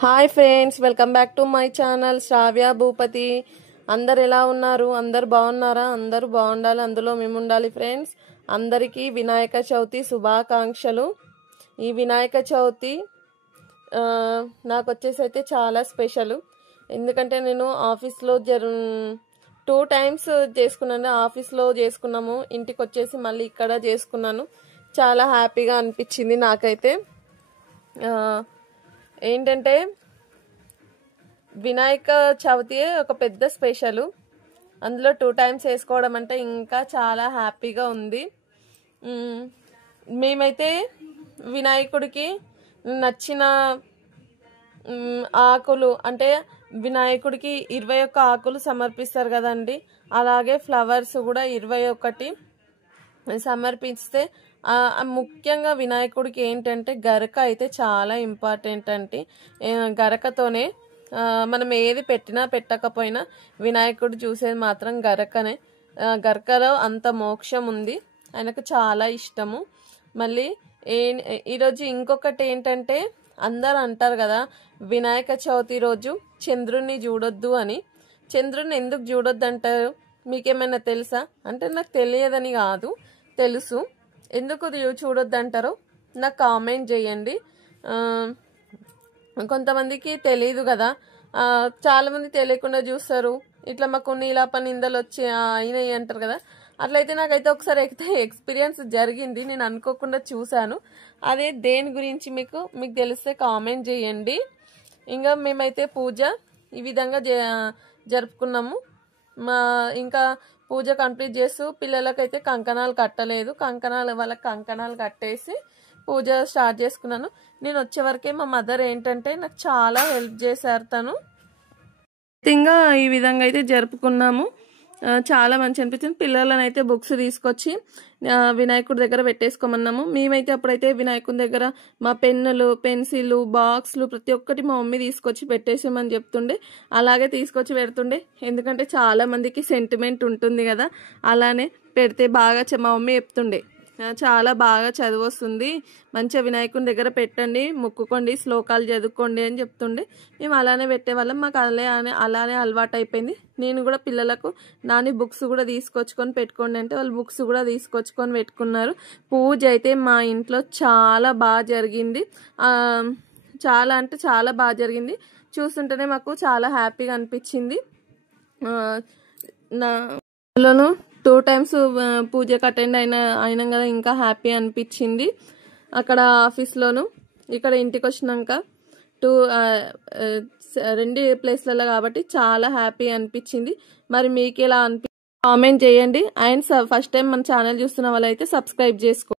Hi friends, welcome back to my channel Sravya Bhupathi. అందరు ఎలా ఉన్నారు? అందరు బాగున్నారా? అందరూ బాగుండాలి, అందులో మేము ఉండాలి. ఫ్రెండ్స్, అందరికీ వినాయక చవితి శుభాకాంక్షలు. ఈ వినాయక చవితి నాకు వచ్చేసి అయితే చాలా స్పెషల్. ఎందుకంటే నేను ఆఫీస్లో 2 times చేసుకున్నాను. ఆఫీస్లో చేసుకున్నాము, ఇంటికి వచ్చేసి మళ్ళీ ఇక్కడ చేసుకున్నాను. చాలా హ్యాపీగా అనిపించింది నాకైతే. ఏంటంటే వినాయక చవితి ఒక పెద్ద స్పెషల్. అందులో 2 times వేసుకోవడం అంటే ఇంకా చాలా హ్యాపీగా ఉంది. మేమైతే వినాయకుడికి నచ్చిన ఆకులు, అంటే వినాయకుడికి 21 ఆకులు సమర్పిస్తారు కదండి, అలాగే ఫ్లవర్స్ కూడా 21 సమర్పిస్తే ముఖ్యంగా వినాయకుడికి ఏంటంటే గరక అయితే చాలా ఇంపార్టెంట్ అండి. గరకతోనే మనం ఏది పెట్టినా పెట్టకపోయినా వినాయకుడు చూసేది మాత్రం గరకనే. గరకలో అంత మోక్షం ఉంది, ఆయనకు చాలా ఇష్టము. మళ్ళీ ఈరోజు ఇంకొకటి ఏంటంటే, అందరు అంటారు కదా వినాయక చవితి రోజు చంద్రుణ్ణి చూడొద్దు అని. చంద్రుణ్ణి ఎందుకు చూడొద్దు అంటారు? మీకేమైనా తెలుసా? అంటే నాకు తెలియదని కాదు, తెలుసు. ఎందుకు చూడొద్దు అంటారో నాకు కామెంట్ చేయండి. కొంతమందికి తెలియదు కదా, చాలామంది తెలియకుండా చూస్తారు. ఇట్లా మాకు నీలాప నిందలు వచ్చి అయినాయి అంటారు కదా. అట్లయితే నాకైతే ఒకసారి ఎక్స్పీరియన్స్ జరిగింది, నేను అనుకోకుండా చూశాను. అదే దేని గురించి మీకు తెలిస్తే కామెంట్ చేయండి. ఇంకా మేమైతే పూజ ఈ విధంగా జరుపుకున్నాము. ఇంకా పూజ కంప్లీట్ చేస్తూ పిల్లలకైతే కంకణాలు కట్టలేదు, వాళ్ళకి కంకణాలు కట్టేసి పూజ స్టార్ట్ చేసుకున్నాను. నేను వచ్చే వరకే మా మదర్ ఏంటంటే నాకు చాలా హెల్ప్ చేశారు. తను ఇంకా ఈ విధంగా అయితే జరుపుకున్నాము. చాలా మంచి అనిపించింది. పిల్లలను అయితే బుక్స్ తీసుకొచ్చి వినాయకుడి దగ్గర పెట్టేసుకోమన్నాము. మేమైతే అప్పుడైతే వినాయకుడి దగ్గర మా పెన్నులు, పెన్సిళ్ళు, బాక్స్లు ప్రతి ఒక్కటి మా మమ్మీ తీసుకొచ్చి పెట్టేసామని చెప్తుండే. అలాగే తీసుకొచ్చి పెడుతుండే, ఎందుకంటే చాలా మందికి సెంటిమెంట్ ఉంటుంది కదా. అలానే పెడితే బాగా మా మమ్మీ చెప్తుండే, చాలా బాగా చదువు వస్తుంది, మంచిగా వినాయకుని దగ్గర పెట్టండి, మొక్కుకోండి, శ్లోకాలు చదువుకోండి అని చెప్తుండే. మేము అలానే పెట్టేవాళ్ళం. మాకు అలానే అలవాటు అయిపోయింది. నేను కూడా పిల్లలకు నాని బుక్స్ కూడా తీసుకొచ్చుకొని పెట్టుకోండి అంటే వాళ్ళు బుక్స్ కూడా తీసుకొచ్చుకొని పెట్టుకున్నారు. పూజ అయితే మా ఇంట్లో చాలా బాగా జరిగింది. చాలా అంటే చాలా బాగా జరిగింది. చూస్తుంటేనే మాకు చాలా హ్యాపీగా అనిపించింది. నాలోను 2 times పూజకు అటెండ్ అయినాం కదా, ఇంకా హ్యాపీ అనిపించింది. అక్కడ ఆఫీస్లోను ఇక్కడ ఇంటికి వచ్చినాక 2 ప్లేస్లలో కాబట్టి చాలా హ్యాపీ అనిపించింది. మరి మీకు ఎలా కామెంట్ చేయండి. అండ్ ఫస్ట్ టైం మన ఛానల్ చూస్తున్న వాళ్ళైతే సబ్స్క్రైబ్ చేసుకోండి.